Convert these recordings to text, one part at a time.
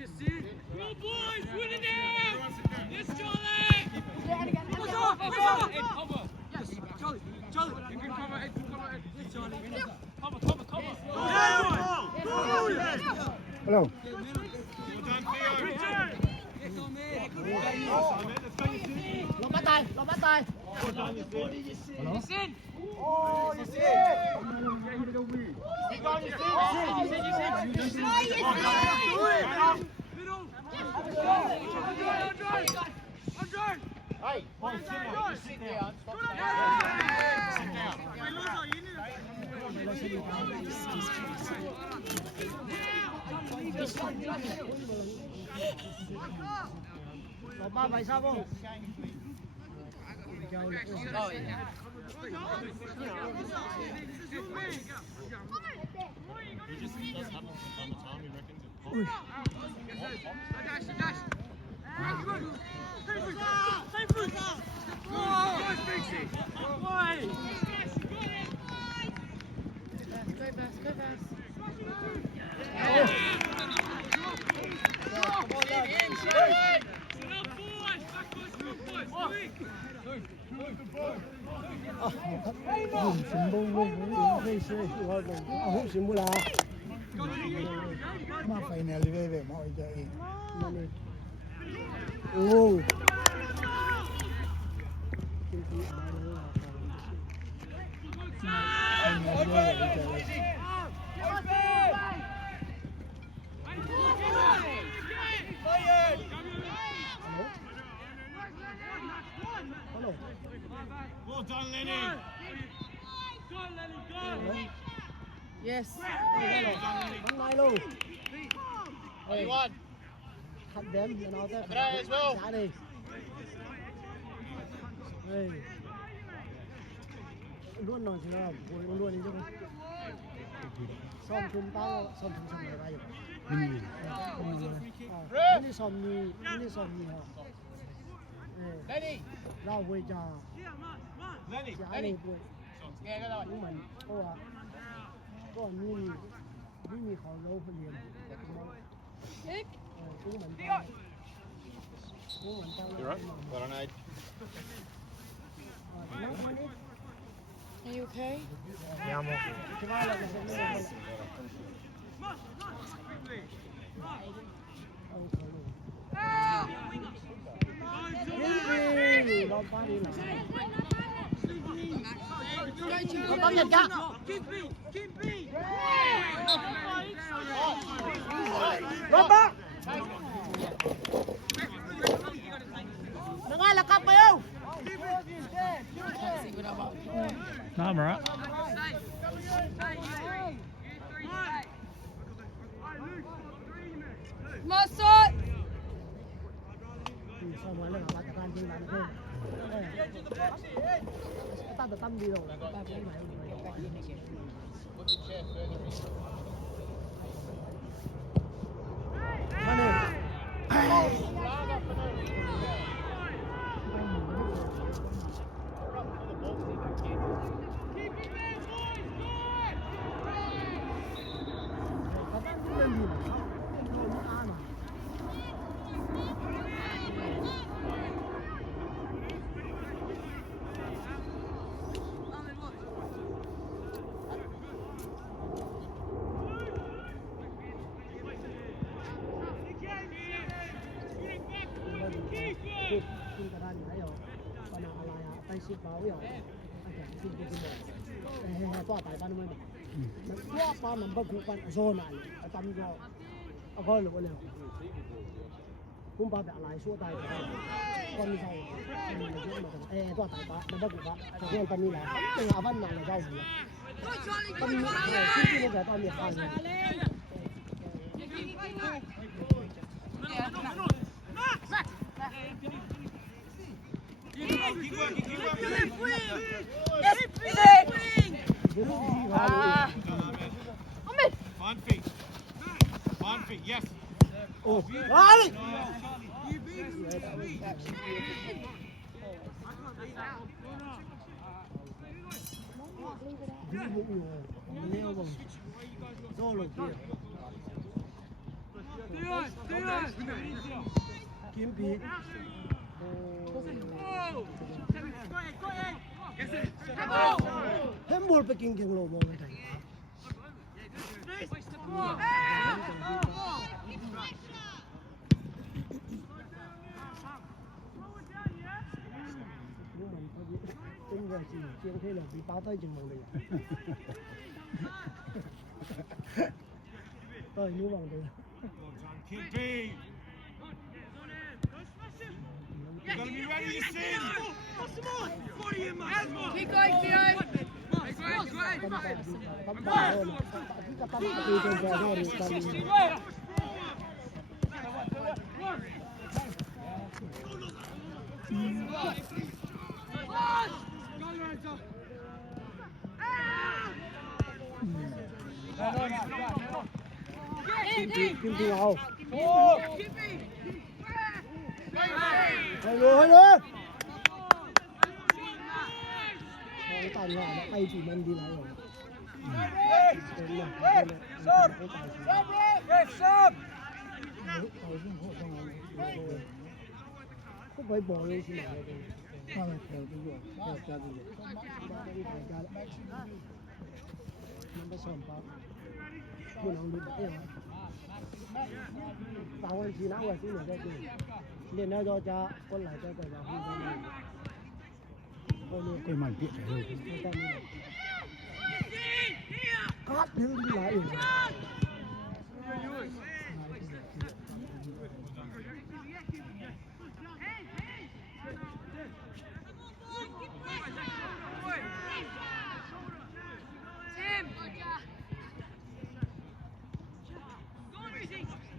boys, win it now! Yes, Charlie! Charlie! You can cover Ed, Yes, Charlie. Cover. Hello. Lột bắt tay. Oh, you see? Hey, sit down. Lột ba vậy sao không? Ma fai nelle veve, ma ho già oh. Well done, Lenny. Yes. Milo. Anyone? Cut them, you know that. As well. Trả đi. Hey. Luôn nói chứ là luôn đi chứ không. Xong chúng ta xong chúng này vậy. Ini somni ha. Lenny. Lao vui cho. Lenny. Trả đi vui. Nghe cái rồi. Chúng mình có mini họ lâu phân liền. Chúng mình tăng. You're right. Well done, Ed. Are you okay? Yeah, I'm okay. Không nhận ra. Robert. Đừng ai là cặp mày không? No, I'm alright. Masuk! Xong rồi nó bảo các anh đi làm thêm. Ta tự tâm đi rồi. Ta cũng phải cái ra gì đấy rồi, con nào lại tay ship báo rồi, anh chẳng xin cái gì rồi, toa tại ban mới mà, toa bao nằm bao nhiêu con zone này, tâm cho, coi được bao nhiêu, cũng bao lại số tay, con đi sau, toa tại ba, nằm bao nhiêu ba, thằng em tâm đi là, cái nhà văn nào là rau gì, tâm cái cái tâm nhiệt hàng. Keep working. Fine feet, yes. Oh, Charlie! leo vào. Do là kia. kiếm bị hết một cái kinh kinh lộ bộ này thầy tính ra chỉ chiên thế là bị báo tới chừng một liền tôi nuôi bằng được Kimpy. You're going to be ready to sing. Keep going, Theo. tấm bạc hơn cái tấm đi trên kè đó thì tấm kim tiêu hậu hay luôn cái tay nhỏ nó tay chỉ mình đi lại rồi không phải bỏ đi xin lại đi theo cái vụ theo cha gì nó mới sờn bao buồn lòng được đấy tao anh chỉ nãy rồi xin lại đây liền nó cho cha con lại cho cái nào không có cái màn tiện rồi cắt đứng đi lại rồi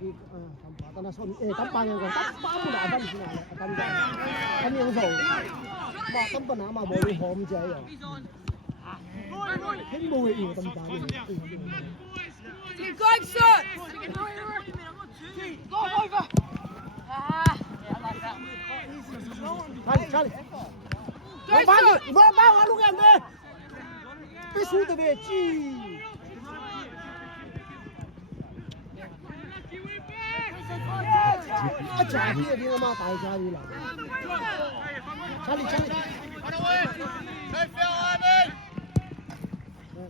ทำผาตอนนั้นส้นตั้มปังยังก่อนตั้มปังมันด่าตั้มที่ไหนตั้มยังส่งบอกตั้มปัญหามาบอกเลยหอมใจอ่ะเห็นบุยอยู่ตั้มปังนี่ Keep going, son. Go over. Charlie Go, son. Bao lúc em đi cái số từ về chi trả kia đi mà tại ra đi là Charlie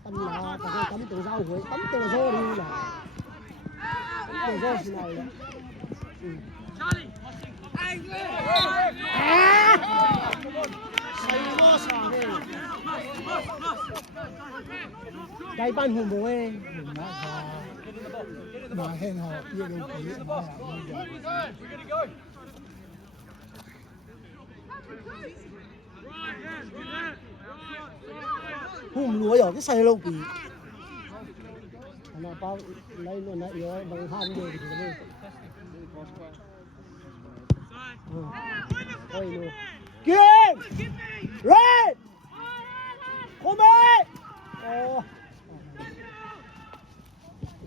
tâm là tấm từ rau huế tấm từ rau đi là từ rau gì này là cái ban hùng bố ấy mà hẹn họ yêu đâu hùng lúa ở cái xe lâu kỳ nó bao lấy luôn lại yếu bằng ham gì thì nó ôi luôn kia right come on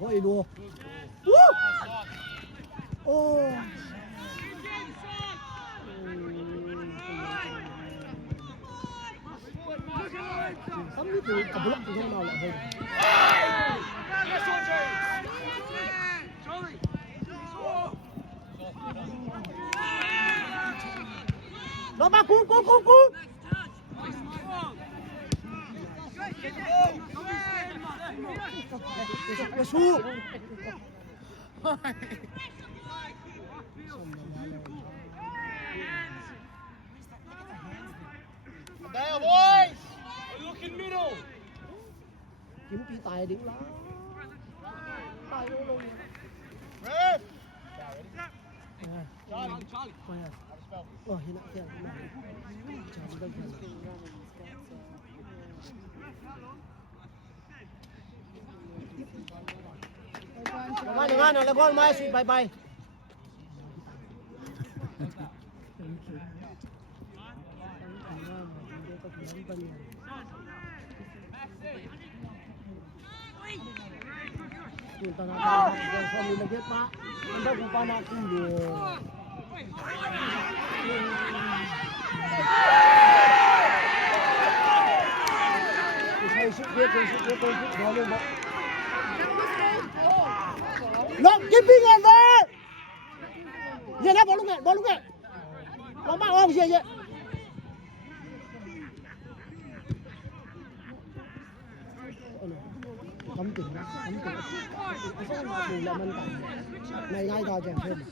ôi luôn ô tấm cái từ cặp lốc từ trong nào lại hơn nó ba cú cái su There, boys. Look in middle. kiếm tí tài đỉnh lá tài luôn Red. ôi hiện tại tiền đừng ăn là con mai xịt bay bay kita nak suami lagi pak, anda bukan nak tunggu. Saya suka boleh tak? Not keeping on that. Về đó bỏ luôn nghe. Nó mang không về. Cấm chừng đó, thì là mình này ngay rồi chẳng thêm.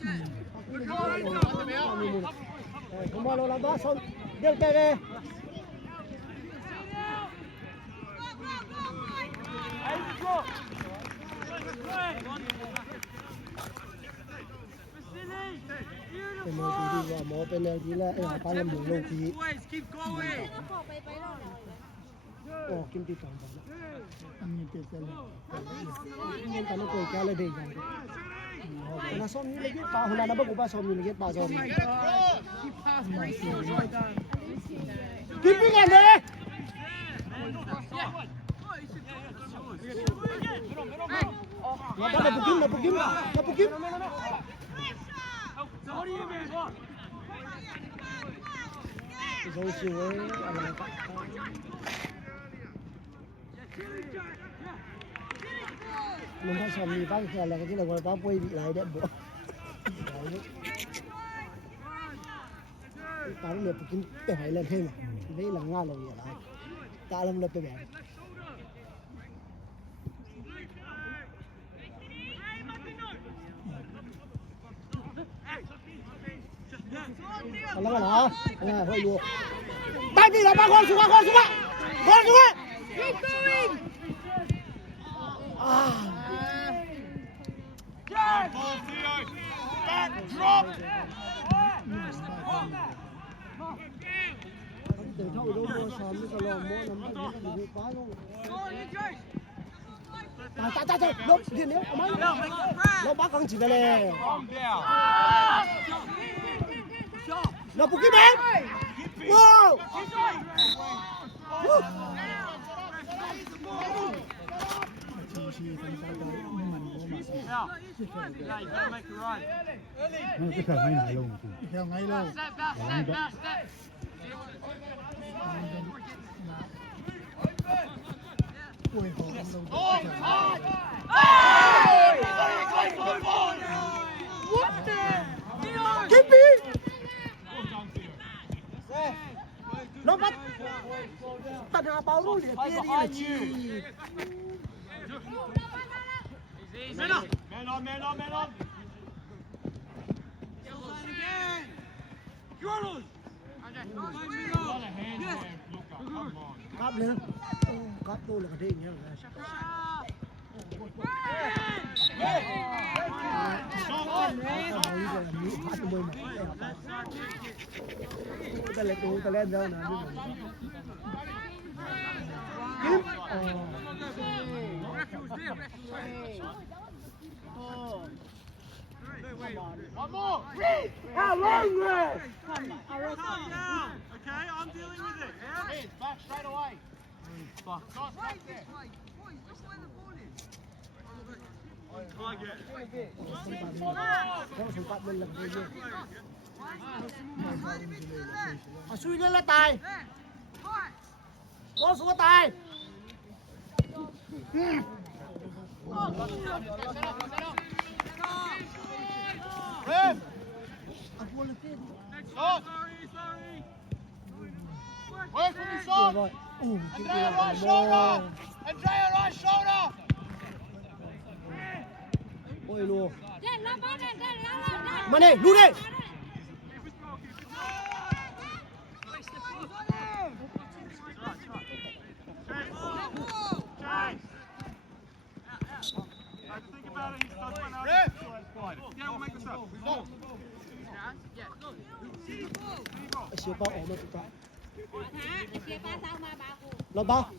Không bao lâu lắm đó xong điên kê kê. Bên này thì đi vào mỏ bên này thì là ba làm đường lâu thì. Ồ kim ti toàn rồi. Anh tiếp theo Nhưng ta nó cười cao lên đỉnh rồi. Nó xong như lấy cái ba hôm nay nó bắt ba xong như lấy cái ba rồi. Kim đi làm đi. Nó bắt nó bục kim. Rồi chiều ấy là mình thấy xong thì bác là cái là bác quay bị lại đẹp bộ. Tao nó được kiếm cái phải lên thêm đấy là ngon rồi vậy lại. Ta làm lập cái bẻ. Còn nó là hả? Hơi luôn. Tay đi là ba con xuống. Con xuống. Keep going. Back drop. Từ thôi đâu mua sắm cái lò mua nó bị quá luôn. Ta lúc gì nữa mấy nó bắt con chỉ về nè. Nó bục kim em. Wow. nó cái thằng này này luôn theo ngay luôn ôi Kim đi. Nó bắt tận hà báo luôn để kia đi là chi. Man on. Cáp lên. Cáp tôi là cái gì nhá. Ta lên đâu nè. One more. How long way? Calm down. Okay, I'm dealing with it. Yeah? Back straight away. Fuck. Suy lên là tài. Có xuống tài. Rem. Shot. Work from the shot. Andrea right shoulder. Andrea right shoulder. Ôi luôn. Mà này, luôn đi. Siêu bao ổn mà tụi ta. Nó bao.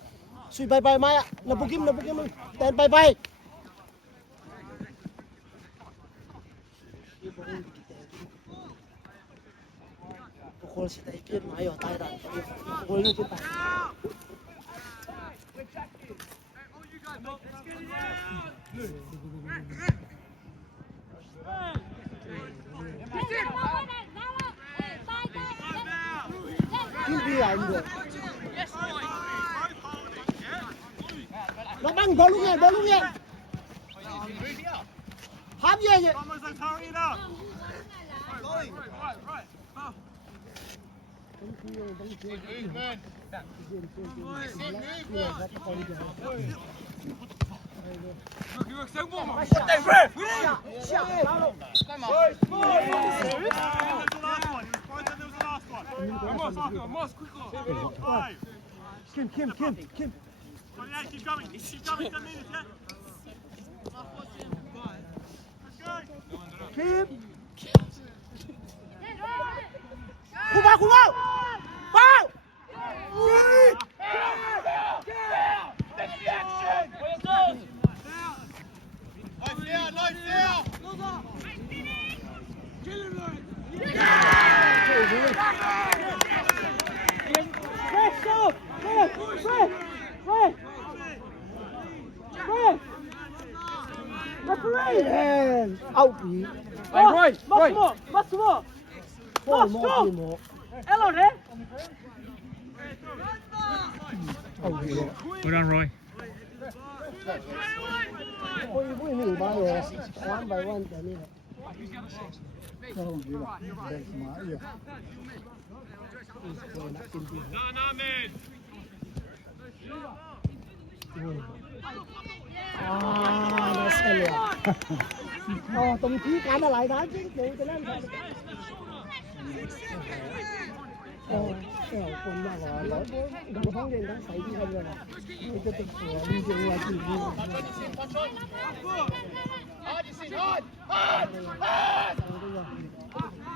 Suy bay mai ạ. Nó bục kim mình. Tên bay. Cô sẽ thấy biết máy ở tay đàn. Cô lên trên tay. Kim đi anh được. Nó băng bỏ luôn nha. Bám về vậy. Almost like hurry it up. Right. Look, so warm. Moss, quicker. Five. Kim. Keep going. Keep going. 10 minutes, yeah? Kim. Cú bao. Bao. Out đi. Máximo. Thôi một gì một. Hello đấy. Well done, Roy. Ôi vui hiểu bao rồi. One by one thế này. Không gì là đẹp mà vậy. No, man. Nó xe liền. Tổng chí cả nó lại đá chứ, chịu cho nên. Kẻo con mà gọi lỗi đồng phóng lên đang xảy đi hơn rồi nè. Để cho tự sửa đi dừng là chỉ đi.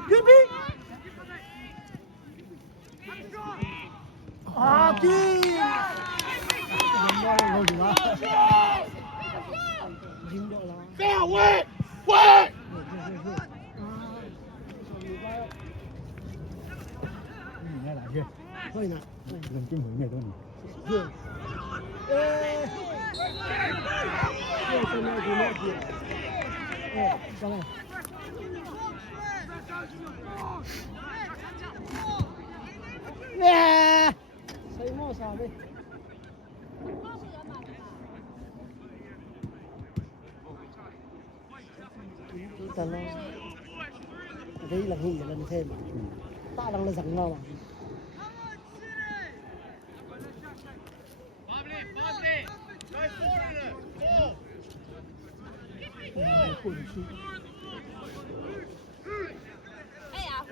Kim đi. Kim. Fair, wait! Nghe lại kia. Thôi nè. Lần kinh hưởng này thôi nè. Dường. Thôi này thì nè dường. Cho này. Nè. Xây mô sao đi. Ta lo. Đấy là hình lần thêm mà. Ta đang là rằng lo mà.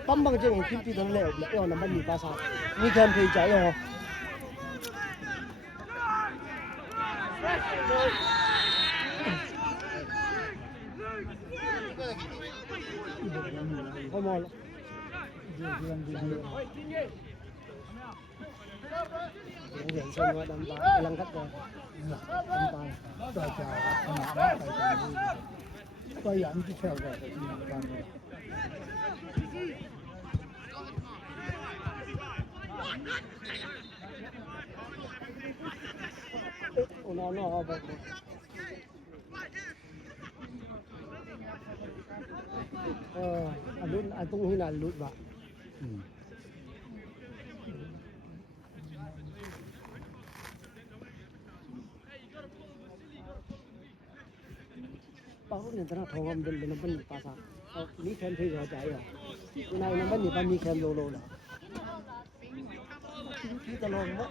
Tấm bằng trên kim ti đang lẹo lẹo nằm bên nhị ba sao. Như thêm thì chạy rồi. Come on. Hiện xong rồi đâm tay, lăn khách rồi. Đâm tay. Tay chào. Tay dẫn cái theo rồi. Nó vậy. Anh tung hình là lụt vào. Bao nhiêu người ta thong âm đến nó vẫn pas sao? Ní khen thì rồi chạy rồi. Cái này nó vẫn đi khen lô rồi. Cái ta lô mất.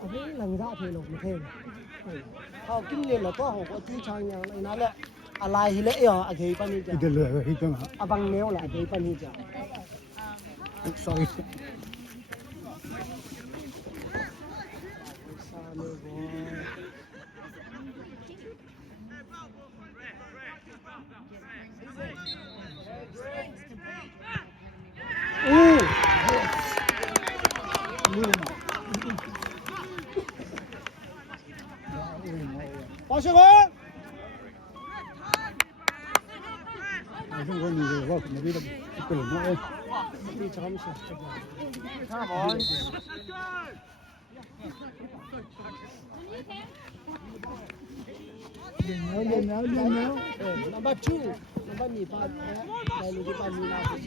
Ở đây lần ra thì lột một thêm. Họ kinh nghiệm là có họ có chi trang nhà này nói là alai hi lệ à cái phần này Cái lửa rồi cái mà. à bằng nêu là cái phần này chả. Sorry. Bao nhiêu con? Không có nhiều rồi, mà đi đâu cái lửa nó Đi cho mình xem. Come on. Lên nào. Number 2, number ni pa. Đây là cái phần ni nào.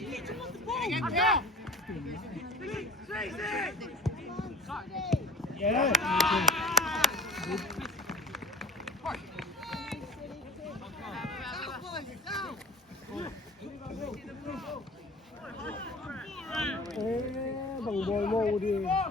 Yeah!